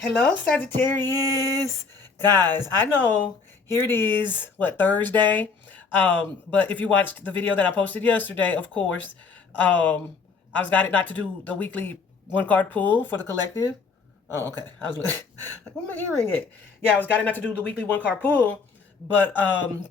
Hello, Sagittarius. Guys, I know here it is, Thursday? But if you watched the video that I posted yesterday, of course, I was guided not to do the weekly one card pull for the collective. Oh, okay. I was like, what am I hearing it? Yeah, I was guided not to do the weekly one card pull, but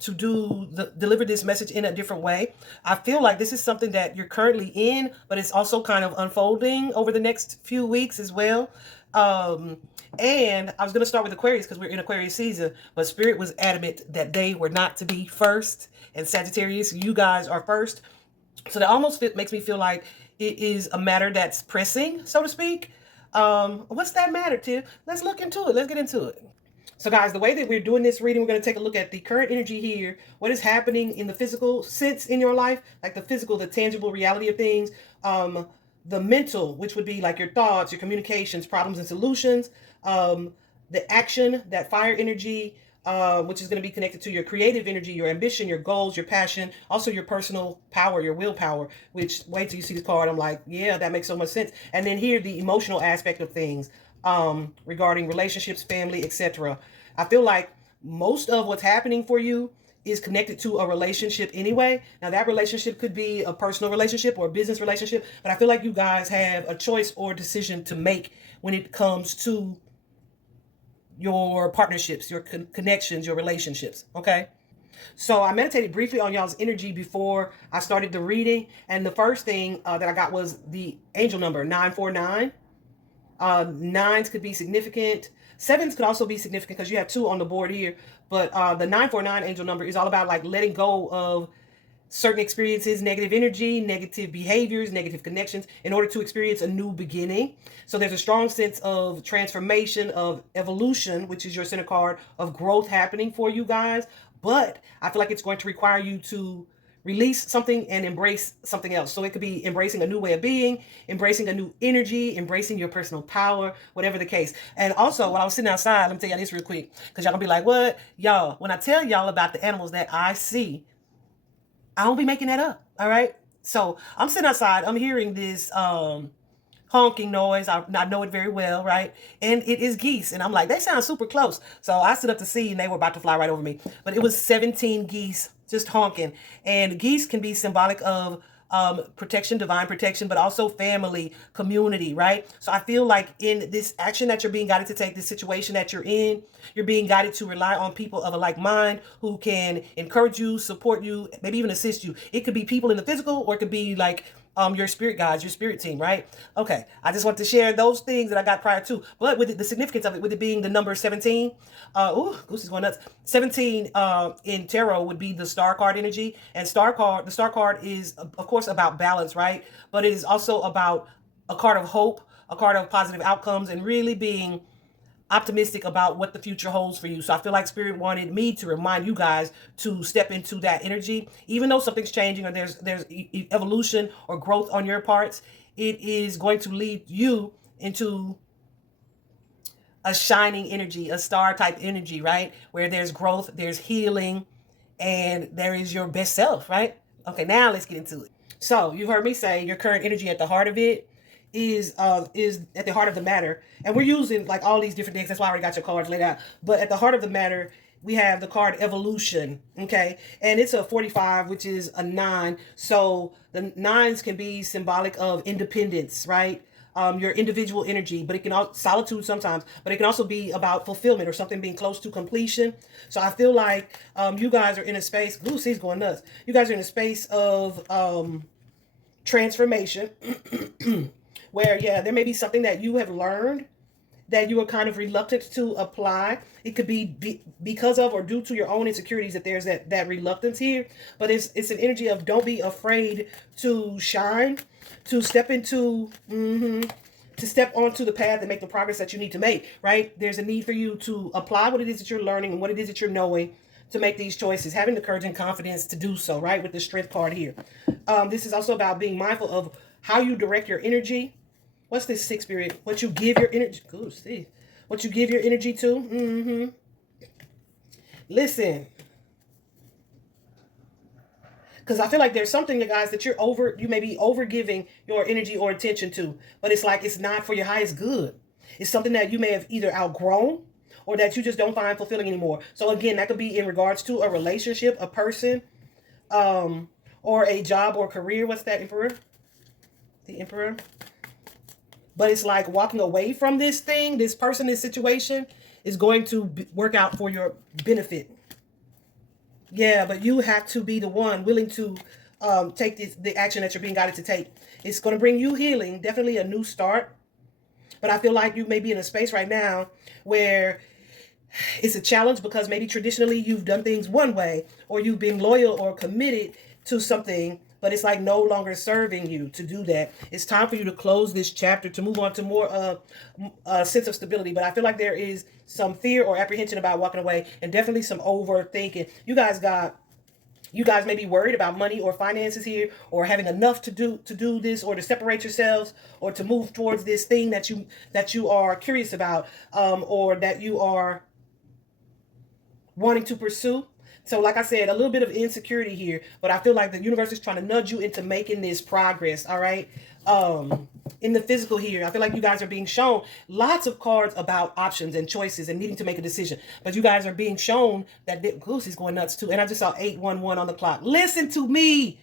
to deliver this message in a different way. I feel like this is something that you're currently in, but it's also kind of unfolding over the next few weeks as well. Um, and I was going to start with Aquarius because we're in Aquarius season, but Spirit was adamant that they were not to be first. And Sagittarius, you guys are first. So that almost makes me feel like it is a matter that's pressing, so to speak. What's that matter, Tiff? Let's look into it. Let's get into it. So, guys, the way that we're doing this reading, we're going to take a look at the current energy here. What is happening in the physical sense in your life, like the physical, the tangible reality of things. The mental, which would be like your thoughts, your communications, problems and solutions. The action, that fire energy, which is going to be connected to your creative energy, your ambition, your goals, your passion, also your personal power, your willpower, which, wait till you see this card, I'm like, yeah, that makes so much sense. And then here, the emotional aspect of things, regarding relationships, family, etc. I feel like most of what's happening for you is connected to a relationship anyway. Now, that relationship could be a personal relationship or a business relationship, but I feel like you guys have a choice or decision to make when it comes to your partnerships, your connections, your relationships. Okay. So I meditated briefly on y'all's energy before I started the reading. And the first thing that I got was the angel number 949. Nines could be significant. Sevens could also be significant because you have two on the board here. But the 949 angel number is all about like letting go of certain experiences, negative energy, negative behaviors, negative connections in order to experience a new beginning. So there's a strong sense of transformation, of evolution, which is your center card, of growth happening for you guys. But I feel like it's going to require you to release something and embrace something else. So it could be embracing a new way of being, embracing a new energy, embracing your personal power, whatever the case. And also, while I was sitting outside, let me tell y'all this real quick, because y'all gonna be like, what? Y'all, when I tell y'all about the animals that I see, I don't be making that up. All right. So I'm sitting outside. I'm hearing this honking noise. I know it very well, right? And it is geese. And I'm like, they sound super close. So I stood up to see, and they were about to fly right over me. But it was 17 geese just honking. And geese can be symbolic of protection, divine protection, but also family, community, right? So I feel like in this action that you're being guided to take, this situation that you're in, you're being guided to rely on people of a like mind who can encourage you, support you, maybe even assist you. It could be people in the physical, or it could be like your spirit guides, your spirit team, right? Okay, I just want to share those things that I got prior to, but with the significance of it, with it being the number 17, Goose is going nuts. 17 in tarot would be the star card energy, and the star card is, of course, about balance, right? But it is also about a card of hope, a card of positive outcomes, and really being optimistic about what the future holds for you. So I feel like Spirit wanted me to remind you guys to step into that energy, even though something's changing or there's evolution or growth on your parts. It is going to lead you into a shining energy, a star type energy, right? Where there's growth, there's healing, and there is your best self, right? Okay, now let's get into it. So you've heard me say your current energy at the heart of it is at the heart of the matter. And we're using like all these different things. That's why I already got your cards laid out. But at the heart of the matter, we have the card evolution. Okay. And it's a 45, which is a 9. So the nines can be symbolic of independence, right? Your individual energy, but it can also solitude sometimes, but it can also be about fulfillment or something being close to completion. So I feel like you guys are in a space. Lucy's going nuts. You guys are in a space of transformation where, yeah, there may be something that you have learned that you are kind of reluctant to apply. It could be because of or due to your own insecurities that there's that reluctance here. But it's an energy of don't be afraid to shine, to step into, to step onto the path and make the progress that you need to make, right? There's a need for you to apply what it is that you're learning and what it is that you're knowing to make these choices, having the courage and confidence to do so, right? With the strength card here. This is also about being mindful of how you direct your energy. What's this sixth spirit? What you give your energy. Ooh, see. What you give your energy to. Listen. Because I feel like there's something, you guys, that you may be over giving your energy or attention to. But it's like it's not for your highest good. It's something that you may have either outgrown or that you just don't find fulfilling anymore. So again, that could be in regards to a relationship, a person, or a job or career. What's that, Emperor? The Emperor. But it's like walking away from this thing, this person, this situation is going to work out for your benefit. Yeah, but you have to be the one willing to take the action that you're being guided to take. It's going to bring you healing, definitely a new start. But I feel like you may be in a space right now where it's a challenge because maybe traditionally you've done things one way, or you've been loyal or committed to something, but it's like no longer serving you to do that. It's time for you to close this chapter to move on to more sense of stability. But I feel like there is some fear or apprehension about walking away, and definitely some overthinking. You guys may be worried about money or finances here, or having enough to do this, or to separate yourselves, or to move towards this thing that you are curious about, or that you are wanting to pursue. So like I said, a little bit of insecurity here, but I feel like the universe is trying to nudge you into making this progress. All right. In the physical here, I feel like you guys are being shown lots of cards about options and choices and needing to make a decision. But you guys are being shown that Goose is going nuts too. And I just saw 811 on the clock. Listen to me.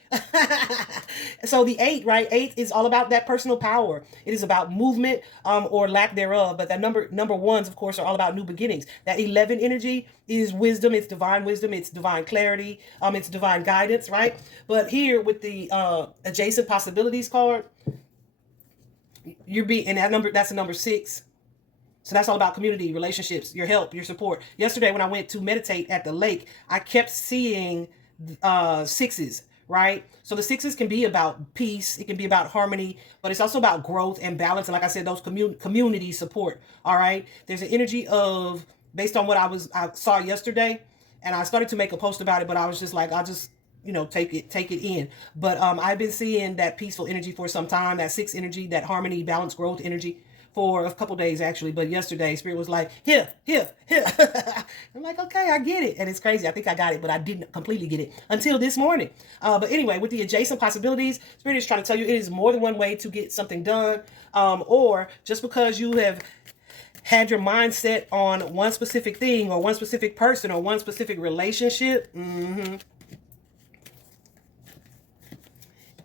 So the 8, right? 8 is all about that personal power. It is about movement, or lack thereof. But that number ones, of course, are all about new beginnings. That 11 energy is wisdom. It's divine wisdom. It's divine clarity. It's divine guidance, right? But here with the adjacent possibilities card, and that's a number 6. So that's all about community, relationships, your help, your support. Yesterday when I went to meditate at the lake, I kept seeing 6s, right? So the 6s can be about peace, it can be about harmony, but it's also about growth and balance. And like I said, those community support. All right. There's an energy of, based on what I saw yesterday, and I started to make a post about it, but I was just like, I'll just take it in. But I've been seeing that peaceful energy for some time, that 6 energy, that harmony, balance, growth energy for a couple days actually. But yesterday, Spirit was like, here. I'm like, okay, I get it. And it's crazy. I think I got it, but I didn't completely get it until this morning. But anyway, with the adjacent possibilities, Spirit is trying to tell you it is more than one way to get something done. Or just because you have had your mindset on one specific thing, or one specific person, or one specific relationship,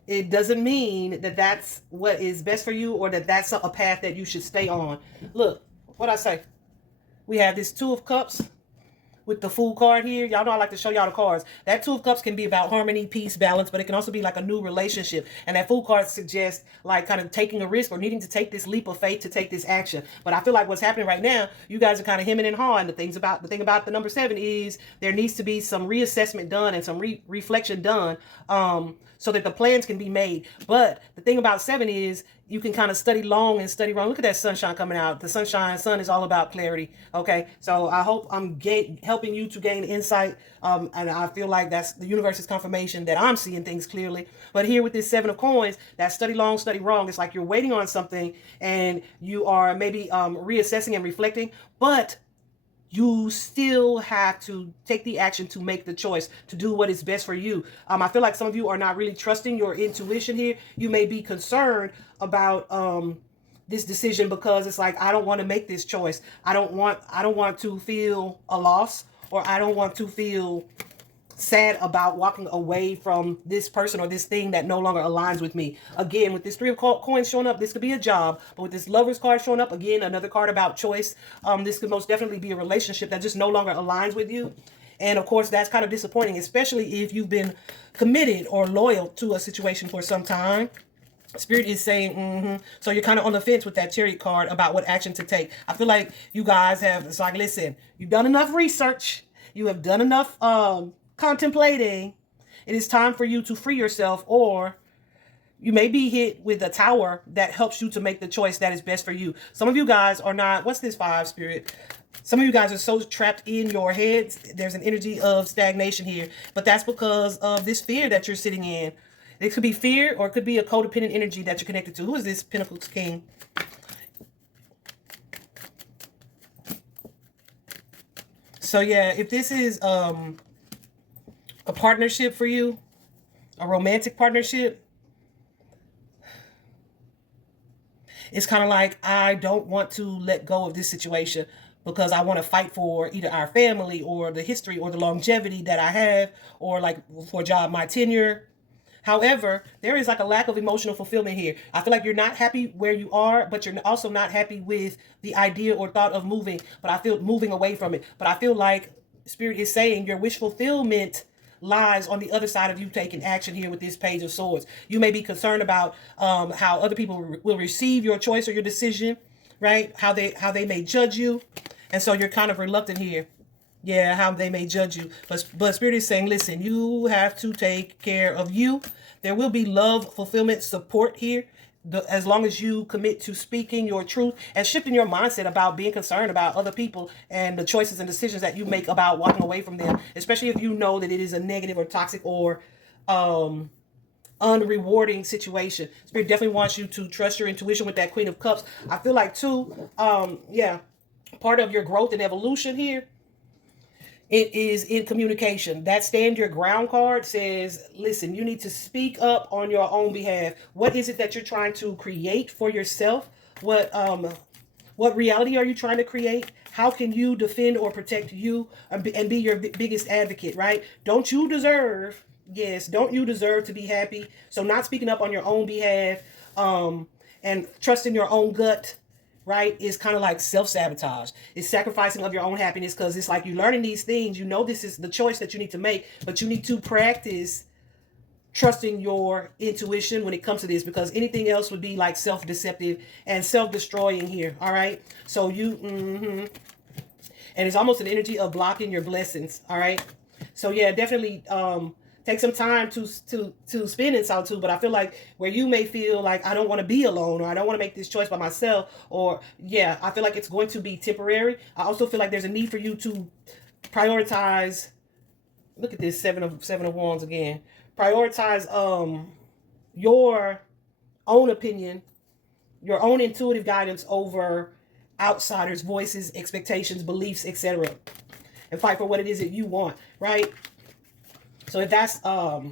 it doesn't mean that that's what is best for you, or that that's a path that you should stay on. Look, what I say. We have this 2 of Cups with the Fool card here. Y'all know I like to show y'all the cards. That 2 of Cups can be about harmony, peace, balance, but it can also be like a new relationship. And that Fool card suggests like kind of taking a risk, or needing to take this leap of faith to take this action. But I feel like what's happening right now, you guys are kind of hemming and hawing. The thing about the number 7 is there needs to be some reassessment done and some reflection done, so that the plans can be made. But the thing about 7 is you can kind of study long and study wrong. Look at that sunshine coming out. The sun is all about clarity. Okay, so I hope I'm helping you to gain insight. And I feel like that's the universe's confirmation that I'm seeing things clearly. But here with this 7 of Coins, that study long, study wrong, it's like you're waiting on something and you are maybe reassessing and reflecting, but you still have to take the action to make the choice to do what is best for you. I feel like some of you are not really trusting your intuition here. You may be concerned about this decision because it's like, I don't want to make this choice. I don't want to feel a loss, or I don't want to feel sad about walking away from this person or this thing that no longer aligns with me. Again, with this 3 of Coins showing up, this could be a job. But with this Lovers card showing up, again, another card about choice. This could most definitely be a relationship that just no longer aligns with you. And of course, that's kind of disappointing, especially if you've been committed or loyal to a situation for some time. Spirit is saying, So you're kind of on the fence with that Chariot card about what action to take. I feel like you guys have, it's like, listen, you've done enough research. You have done enough contemplating. It is time for you to free yourself, or you may be hit with a tower that helps you to make the choice that is best for you. Some of you guys are not, what's this 5, Spirit? Some of you guys are so trapped in your heads. There's an energy of stagnation here, but that's because of this fear that you're sitting in. It could be fear, or it could be a codependent energy that you're connected to. Who is this Pentacles King? So yeah, if this is a partnership for you, a romantic partnership, It's kind of like, I don't want to let go of this situation because I want to fight for either our family or the history or the longevity that I have, or like for a job, my tenure. However, there is like a lack of emotional fulfillment here. I feel like you're not happy where you are, but you're also not happy with the idea or thought of moving, but I feel moving away from it. But I feel like Spirit is saying your wish fulfillment lies on the other side of you taking action here with this Page of Swords. You may be concerned about how other people will receive your choice or your decision, right? How they may judge you. And so you're kind of reluctant here. Yeah, how they may judge you. But Spirit is saying, listen, you have to take care of you. There will be love, fulfillment, support here. As long as you commit to speaking your truth and shifting your mindset about being concerned about other people and the choices and decisions that you make about walking away from them, especially if you know that it is a negative or toxic or unrewarding situation. Spirit definitely wants you to trust your intuition with that Queen of Cups. I feel like too, yeah, part of your growth and evolution here, it is in communication. That stand your ground card says, listen, you need to speak up on your own behalf. What is it that you're trying to create for yourself? What reality are you trying to create? How can you defend or protect you and be your biggest advocate, right? Don't you deserve, yes, don't you deserve to be happy? So not speaking up on your own behalf, and trusting your own gut, right, is kind of like self-sabotage. It's sacrificing of your own happiness, because it's like you're learning these things. You know this is the choice that you need to make, but you need to practice trusting your intuition when it comes to this, because anything else would be like self-deceptive and self-destroying here. All right, so and it's almost an energy of blocking your blessings. All right, so yeah, definitely take some time to spend in solitude. But I feel like where you may feel like, I don't want to be alone, or I don't want to make this choice by myself, or yeah, I feel like it's going to be temporary. I also feel like there's a need for you to prioritize. Look at this seven of wands again. Prioritize your own opinion, your own intuitive guidance over outsiders' voices, expectations, beliefs, etc., and fight for what it is that you want, right? So if that's I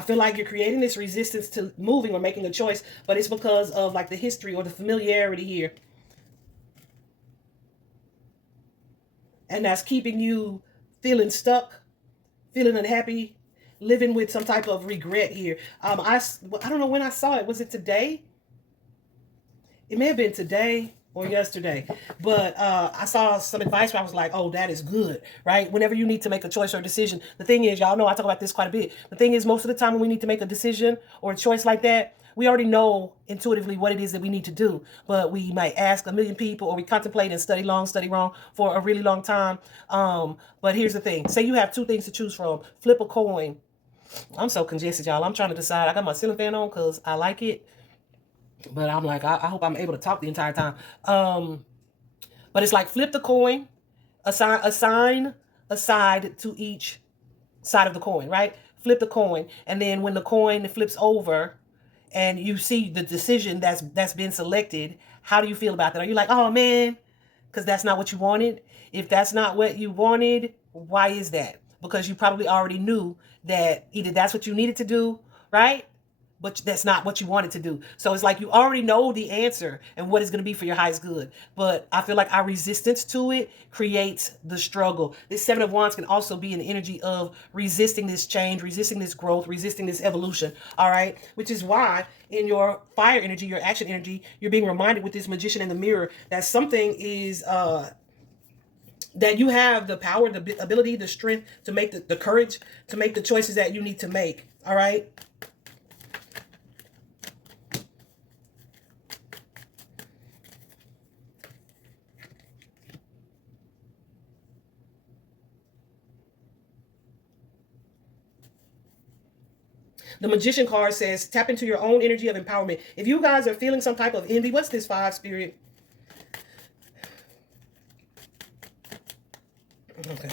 feel like you're creating this resistance to moving or making a choice, but it's because of like the history or the familiarity here, and that's keeping you feeling stuck, feeling unhappy, living with some type of regret here. I don't know when I saw it. Was it today? It may have been today or yesterday, but I saw some advice where I was like, oh, that is good, right? Whenever you need to make a choice or a decision, the thing is, y'all know I talk about this quite a bit. The thing is, most of the time when we need to make a decision or a choice like that, we already know intuitively what it is that we need to do, but we might ask a million people, or we contemplate and study long, study wrong for a really long time. But here's the thing. Say you have two things to choose from. Flip a coin. I'm so congested, y'all. I'm trying to decide. I got my ceiling fan on because I like it. But I'm like, I hope I'm able to talk the entire time. But it's like, flip the coin, assign a side to each side of the coin, right? Flip the coin. And then when the coin flips over and you see the decision that's been selected, how do you feel about that? Are you like, oh man, because that's not what you wanted? If that's not what you wanted, why is that? Because you probably already knew that either that's what you needed to do, right? But that's not what you wanted to do. So it's like you already know the answer and what is going to be for your highest good. But I feel like our resistance to it creates the struggle. This Seven of Wands can also be an energy of resisting this change, resisting this growth, resisting this evolution. All right. Which is why in your fire energy, your action energy, you're being reminded with this Magician in the mirror that something is, that you have the power, the ability, the strength to make the courage to make the choices that you need to make. All right. The Magician card says, tap into your own energy of empowerment. If you guys are feeling some type of envy, what's this 5, Spirit? Okay.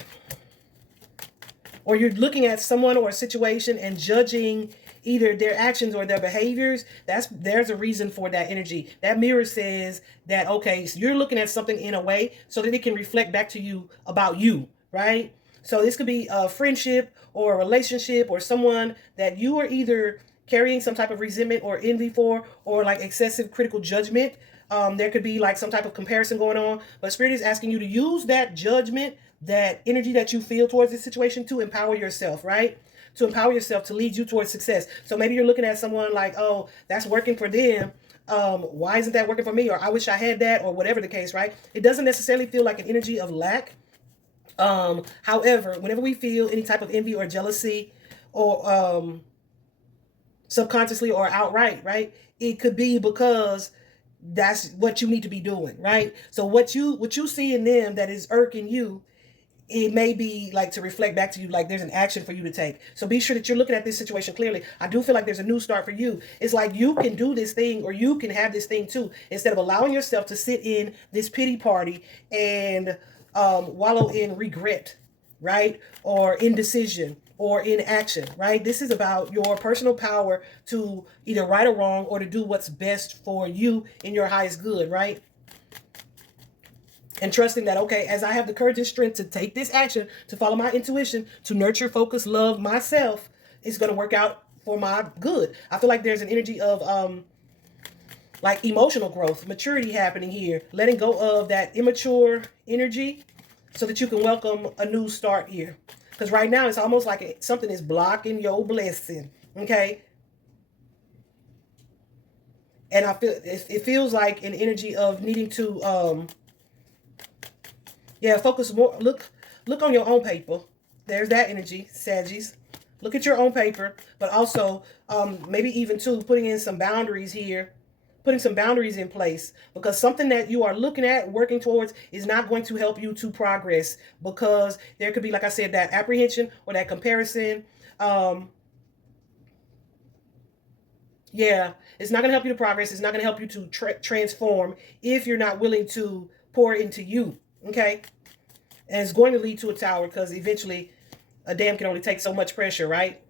Or you're looking at someone or a situation and judging either their actions or their behaviors, there's a reason for that energy. That mirror says that, okay, so you're looking at something in a way so that it can reflect back to you about you, right? So this could be a friendship or a relationship or someone that you are either carrying some type of resentment or envy for, or like excessive critical judgment. There could be like some type of comparison going on, but Spirit is asking you to use that judgment, that energy that you feel towards this situation to empower yourself, right? To empower yourself to lead you towards success. So maybe you're looking at someone like, oh, that's working for them. Why isn't that working for me? Or I wish I had that, or whatever the case, right? It doesn't necessarily feel like an energy of lack. However, whenever we feel any type of envy or jealousy, or subconsciously or outright, right, it could be because that's what you need to be doing, right? So what you see in them that is irking you, it may be like to reflect back to you, like there's an action for you to take. So be sure that you're looking at this situation clearly. I do feel like there's a new start for you. It's like you can do this thing, or you can have this thing too, instead of allowing yourself to sit in this pity party and wallow in regret, right? Or indecision or inaction, right? This is about your personal power to either right or wrong, or to do what's best for you in your highest good, right? And trusting that, okay, as I have the courage and strength to take this action, to follow my intuition, to nurture, focus, love myself, it's going to work out for my good. I feel like there's an energy of like emotional growth, maturity happening here, letting go of that immature energy so that you can welcome a new start here. Because right now it's almost like something is blocking your blessing, okay? And I feel it feels like an energy of needing to focus more. Look on your own paper. There's that energy, Saggies. Look at your own paper, but also maybe even too putting in some boundaries here, putting some boundaries in place, because something that you are looking at, working towards, is not going to help you to progress, because there could be, like I said, that apprehension or that comparison. It's not going to help you to progress. It's not going to help you to transform if you're not willing to pour into you, okay? And it's going to lead to a tower, because eventually a dam can only take so much pressure, right?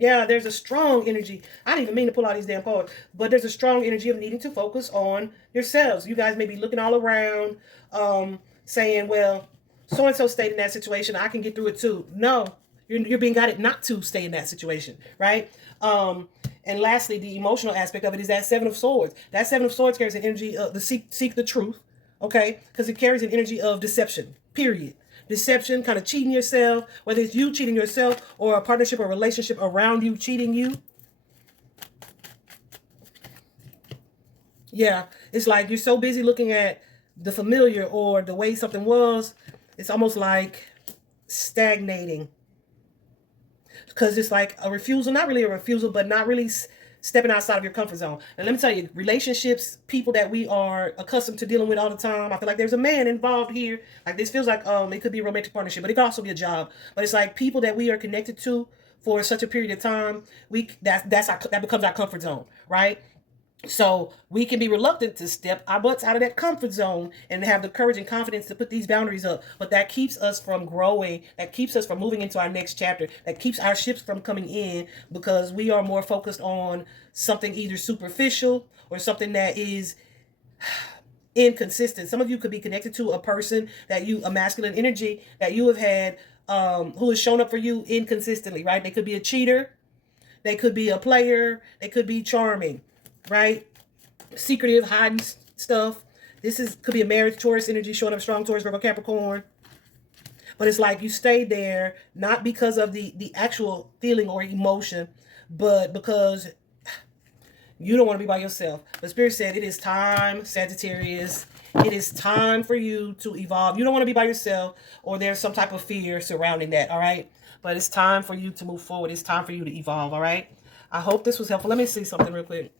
Yeah, there's a strong energy. I didn't even mean to pull out these damn cards, but there's a strong energy of needing to focus on yourselves. You guys may be looking all around, saying, well, so-and-so stayed in that situation, I can get through it too. No, you're being guided not to stay in that situation, right? And lastly, the emotional aspect of it is that Seven of Swords. That Seven of Swords carries an energy of the seek the truth, okay? Because it carries an energy of deception, period. Deception, kind of cheating yourself, whether it's you cheating yourself or a partnership or relationship around you cheating you. Yeah, it's like you're so busy looking at the familiar or the way something was, it's almost like stagnating. Because it's like a refusal, not really a refusal, but not really stepping outside of your comfort zone. And let me tell you, relationships, people that we are accustomed to dealing with all the time, I feel like there's a man involved here. Like this feels like it could be a romantic partnership, but it could also be a job. But it's like people that we are connected to for such a period of time, that becomes our comfort zone, right? So we can be reluctant to step our butts out of that comfort zone and have the courage and confidence to put these boundaries up. But that keeps us from growing. That keeps us from moving into our next chapter. That keeps our ships from coming in, because we are more focused on something either superficial or something that is inconsistent. Some of you could be connected to a person a masculine energy that you have had, who has shown up for you inconsistently, right? They could be a cheater. They could be a player. They could be charming, right? Secretive, hiding stuff. Could be a marriage, Taurus energy, showing up strong, Taurus, Virgo, Capricorn. But it's like you stay there, not because of the actual feeling or emotion, but because you don't want to be by yourself. But Spirit said it is time, Sagittarius. It is time for you to evolve. You don't want to be by yourself, or there's some type of fear surrounding that, all right? But it's time for you to move forward. It's time for you to evolve, all right? I hope this was helpful. Let me see something real quick.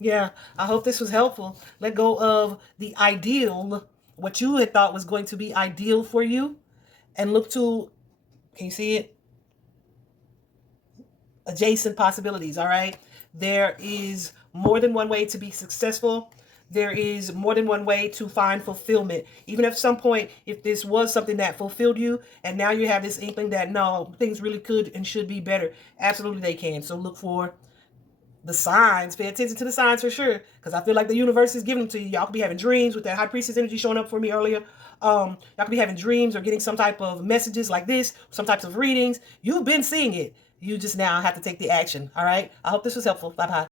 Yeah, I hope this was helpful. Let go of the ideal, what you had thought was going to be ideal for you, and look to, can you see it? Adjacent possibilities, all right? There is more than one way to be successful. There is more than one way to find fulfillment. Even at some point, if this was something that fulfilled you, and now you have this inkling that no, things really could and should be better, absolutely they can. So look for the signs. Pay attention to the signs for sure, because I feel like the universe is giving them to you. Y'all could be having dreams with that high priestess energy showing up for me earlier. Y'all could be having dreams or getting some type of messages like this, some types of readings. You've been seeing it. You just now have to take the action. All right. I hope this was helpful. Bye bye.